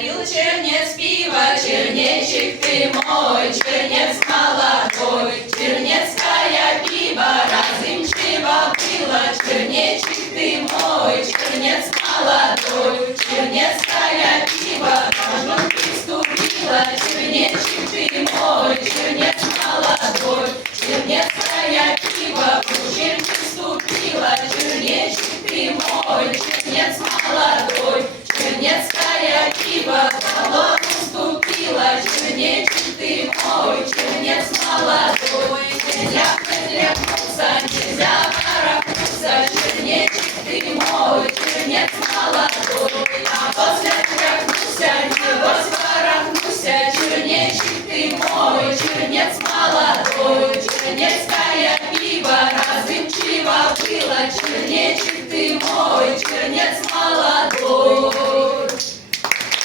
Пил чернец пива, чернечек ты мой, чернец молодой, чернецкая пиво разымчиво было, чернечек ты мой, чернец молодой, чернецкая пиво должен приступила, чернечек ты мой, чернец молодой, чернецкая пиво кучер приступила, чернечек ты мой, чернец молодой, чернецкая пиво.